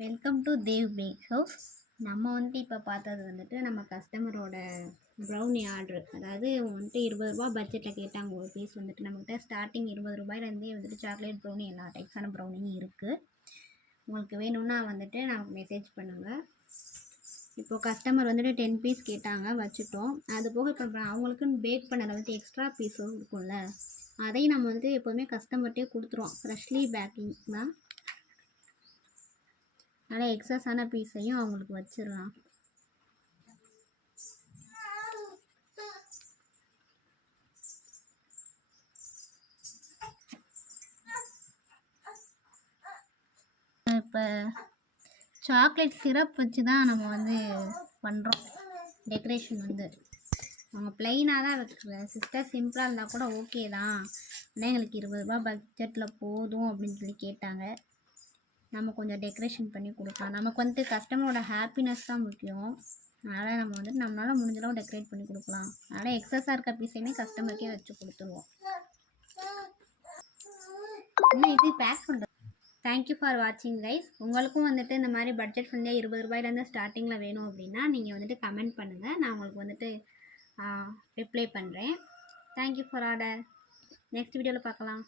Welcome to Dev bake house. நம்ம வந்துட்டு இப்போ பார்த்தது வந்துட்டு நம்ம கஸ்டமரோட ப்ரௌனி ஆர்டரு. அதாவது வந்துட்டு 20 ரூபா பட்ஜெட்டில் கேட்டாங்க. ஒரு பீஸ் வந்துட்டு நம்மகிட்ட ஸ்டார்டிங் 20 ரூபாயிலேருந்தே வந்துட்டு சாக்லேட் ப்ரௌனி எல்லா டைப்ஸான ப்ரௌனியும் இருக்குது. உங்களுக்கு வேணும்னா வந்துட்டு நமக்கு மெசேஜ் பண்ணுங்கள். இப்போது கஸ்டமர் வந்துட்டு 10 பீஸ் கேட்டாங்க, வச்சுட்டோம். அது போக இப்போ அவங்களுக்குன்னு பேக் பண்ணதில் வந்துட்டு எக்ஸ்ட்ரா பீஸும் இருக்கும்ல, அதையும் நம்ம வந்துட்டு எப்போதுமே கஸ்டமர்கிட்டே கொடுத்துருவோம். ஃப்ரெஷ்லி பேக்கிங் தான், நல்லா எக்ஸஸான பீஸையும் அவங்களுக்கு வச்சிடலாம். இப்போ சாக்லேட் சிரப் வச்சு தான் நம்ம வந்து பண்ணுறோம். டெக்கரேஷன் வந்து அவங்க ப்ளைனாக தான் வைக்கிறேன் சிஸ்டர், சிம்பிளாக இருந்தால் கூட ஓகே தான், ஆனால் எங்களுக்கு 20 ரூபா பட்ஜெட்டில் போதும் அப்படின்னு சொல்லி கேட்டாங்க. நம்ம கொஞ்சம் டெக்கரேஷன் பண்ணி கொடுக்கலாம். நமக்கு வந்துட்டு கஸ்டமரோட ஹாப்பினஸ் தான் முக்கியம். அதனால் நம்ம வந்துட்டு நம்மளால் முடிஞ்சளவு டெக்கரேட் பண்ணி கொடுக்கலாம். அதனால் எக்ஸஸாக இருக்க பீஸையுமே கஸ்டமருக்கே வச்சு கொடுத்துருவோம். இன்னும் இது பேக் பண்ணுறது. தேங்க்யூ ஃபார் வாட்சிங் கைஸ். உங்களுக்கும் வந்துட்டு இந்த மாதிரி பட்ஜெட் ஃப்ரெண்ட்லியாக 20 ரூபாயிலேருந்து ஸ்டார்டிங்கில் வேணும் அப்படின்னா நீங்கள் வந்துட்டு கமெண்ட் பண்ணுங்கள். நான் உங்களுக்கு வந்துட்டு ரிப்ளை பண்ணுறேன். Thank you for order. நெக்ஸ்ட் வீடியோவில் பார்க்கலாம்.